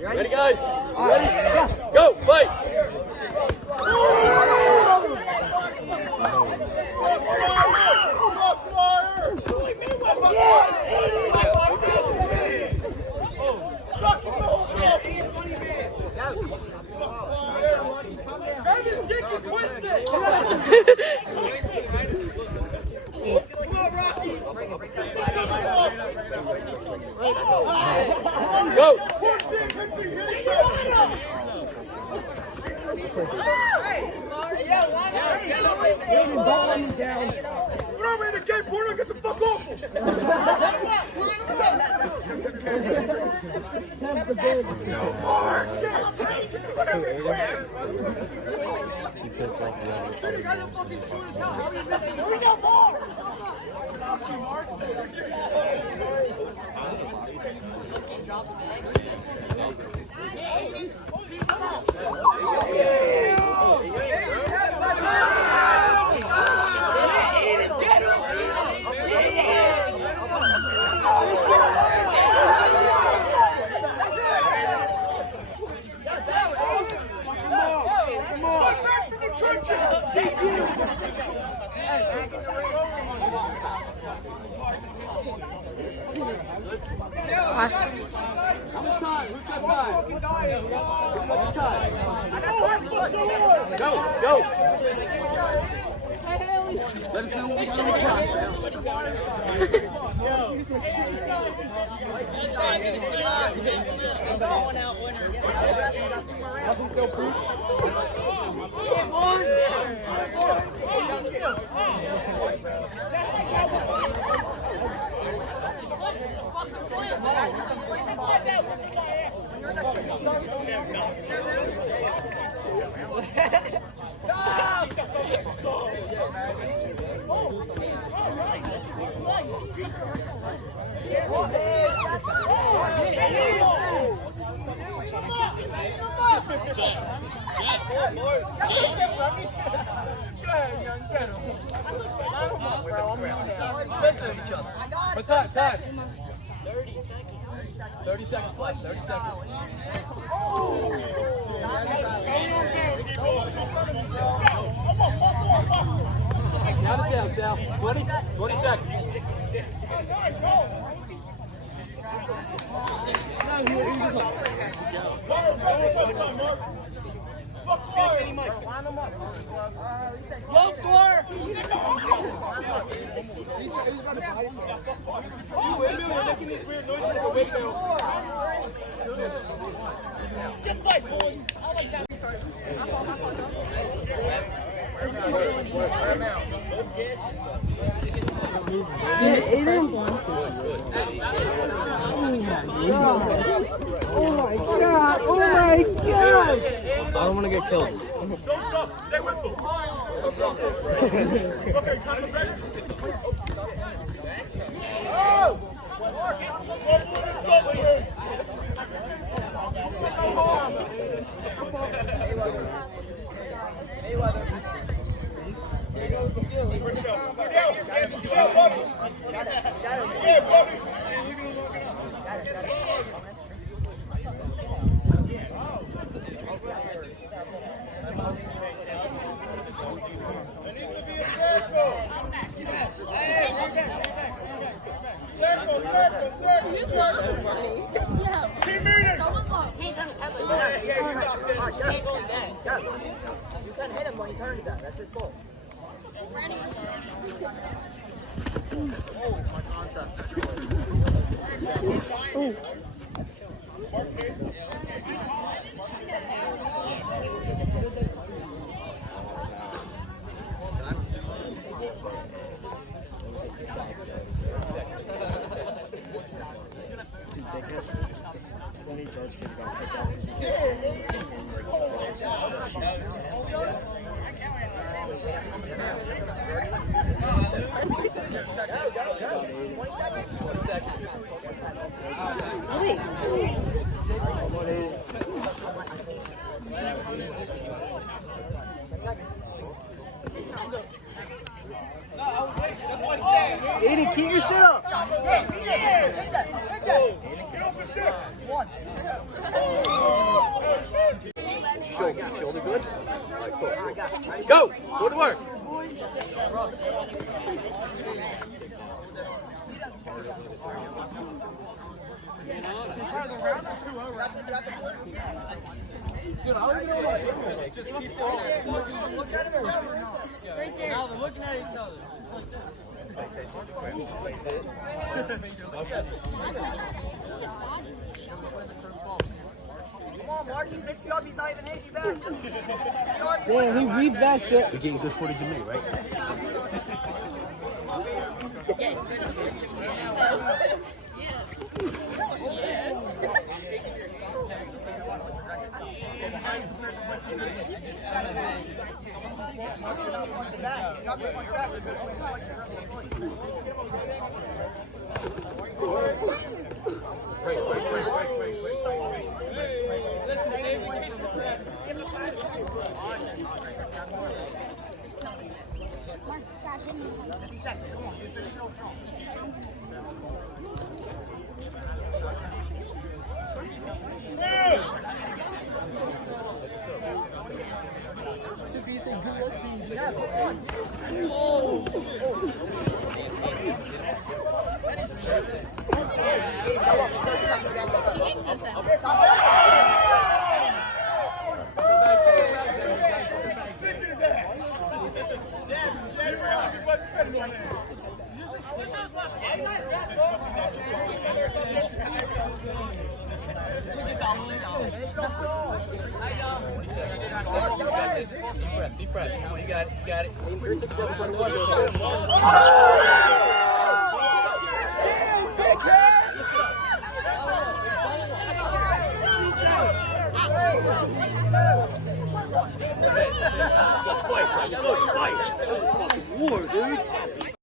Ready, guys? Ready? Go, fight! Go! When I'm in the game corner, get the fuck off him! Go, go! Let us know what we're What time? 30 seconds left. 30 seconds. Count it down, Sal. 20 seconds. Go, Dwyer! He's about to buy himself. Making these weird noises like a wig now. Good fight, boys. I like that. Yeah, Aidan. Oh my god! Oh my god! I don't want to get killed. Don't duck. Stay with him. Okay, time to back. Oh! You can't hit him when he turns that. That's his fault. Ready? My contract. Aidan, keep your shit up. Get off the stick. Go! Go to work! Just keep going. Right there. Now they're looking at each other. Come on, Mark, he picked you up, he's not even hitting you back. Damn, he reads that shit. We're getting good footage of me, right? Deep breath. Come on, you got it. You got it. Fight, fight, fight. War, dude.